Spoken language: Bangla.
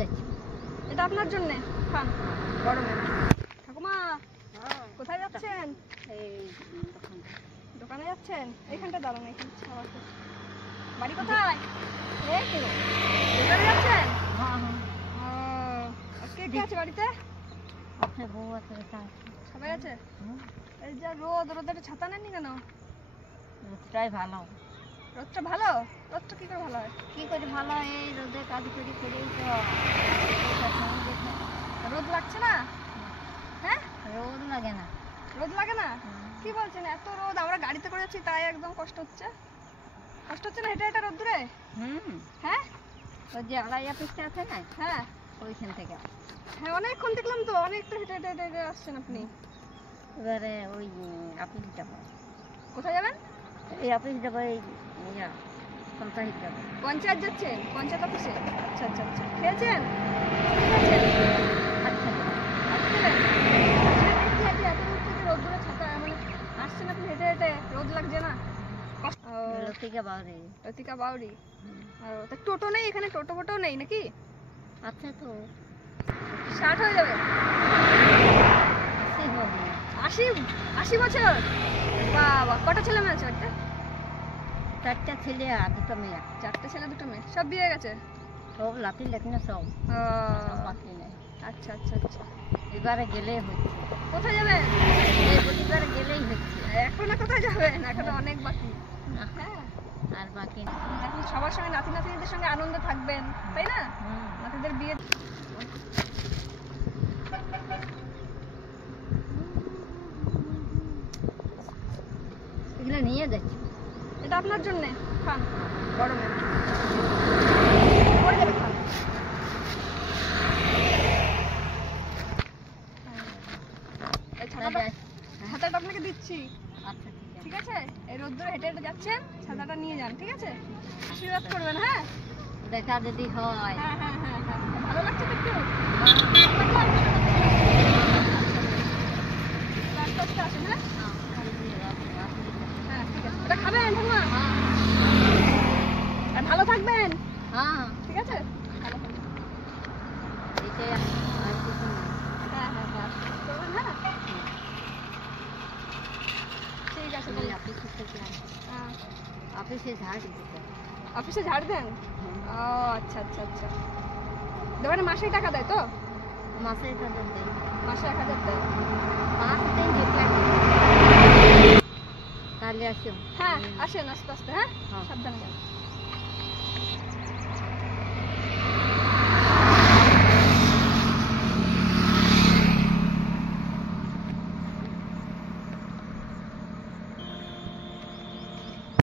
যাচ্ছি। এটা আপনার জন্য খান গরমে। ঠাকুমা কোথায় যাচ্ছেন? এই দোকানে যাচ্ছেন? এইখানটা দাঁড়ান, এখানে খাওয়া করছি। বাড়ি কোথায়? এই তো দোকানে যাচ্ছেন? হ্যাঁ কে কে আছে বাড়িতে? আপনার বউ আছে, সবাই আছে? এই যে রোদের ছাতা নেননি কেন? রোদটাই ভালো। রোদটা ভালো? রোদটা কি করে ভালো হয়? কি করে ভালো? এই রোদে কাজ করি করেই তো রোদ লাগছে না? হ্যাঁ, রোদ লাগে না। রোদ লাগে না? কি বলছেন, এত রোদ! আমরা গাড়িতে করে যাচ্ছি তাই একদম কষ্ট হচ্ছে। কষ্ট হচ্ছে না হেঁটে হেঁটে রোদ্দুরে? হ্যাঁ, ওই যে আড়াই অফিসটা আছে না, হ্যাঁ ওইখান থেকে। হ্যাঁ, অনেকক্ষণ দেখলাম তো, অনেকটা হেঁটে হেঁটে হেঁটে হেঁটে আসছেন আপনি। এবারে ওই অফিস যাবো। কোথায় যাবেন? এই অফিস যাবো, এই পঞ্চায়েত যাবো। পঞ্চায়েত যাচ্ছেন? পঞ্চায়েত অফিসে? আচ্ছা আচ্ছা আচ্ছা। খেয়েছেন? আচ্ছা রোদ্দুরে ছাতা মানে আসছেন আপনি হেঁটে হেঁটে, রোদ লাগছে না? লতিকা বাউরি। লতিকা বাউরি। তা টোটো নেই এখানে? টোটো ফোটো নেই নাকি? আচ্ছা তো 60 হয়ে যাবে? 80 80 বছর? বাবা, কটা ছেলে মেয়ে আছে বাড়িতে? 4টা ছেলে আর 2টা মেয়ে। 4টে ছেলে 2টো মেয়ে, সব বিয়ে হয়ে গেছে? সব লাতি লেখনা সব বাকি নেই। আচ্ছা আচ্ছা আচ্ছা। এবারে গেলেই হচ্ছে। কোথায় যাবেন? এই প্রতিবার গেলেই হচ্ছে। এখনো কোথায় যাবেন? এখনো অনেক বাকি। হ্যাঁ, আর বাকি এখন সবার সঙ্গে নাতি নাতনিদের সঙ্গে আনন্দে থাকবেন, তাই না? নাতিদের বিয়ে। এগুলো নিয়ে যাচ্ছি। এটা আপনার জন্য খান গরমে। পড়ে যাবে, খান। এই ছাতাটা আপনাকে দিচ্ছি। আচ্ছা ঠিক আছে, এই রোদ্দুরে হেঁটে হেঁটে যাচ্ছেন, ছাতাটা নিয়ে যান, ঠিক আছে? আশীর্বাদ করবেন। হ্যাঁ, দেখা যদি হয়। হ্যাঁ হ্যাঁ হ্যাঁ হ্যাঁ। ভালো লাগছে তো একটু? আসেন। হ্যাঁ হ্যাঁ, ঠিক আছে। এটা খাবেন ঠাকুমা? আর ভালো থাকবেন, হ্যাঁ ঠিক আছে? ভালো থাকবেন। এটাই হ্যাঁ হ্যাঁ হ্যাঁ, করবেন। হ্যাঁ, ঠিক আছে। হ্যাঁ, অফিসে ঝাড় দিতে। অফিসে ঝাড় দেন? ও আচ্ছা আচ্ছা আচ্ছা। দোকানে মাসেই টাকা দেয় তো? মাসে টাকা দেয়। মাসে 1000 দেয়? 5 দিন যেতে তাহলে আসো। হ্যাঁ, আসেন আস্তে আস্তে। হ্যাঁ, হ্যাঁ। সাবধানে যান।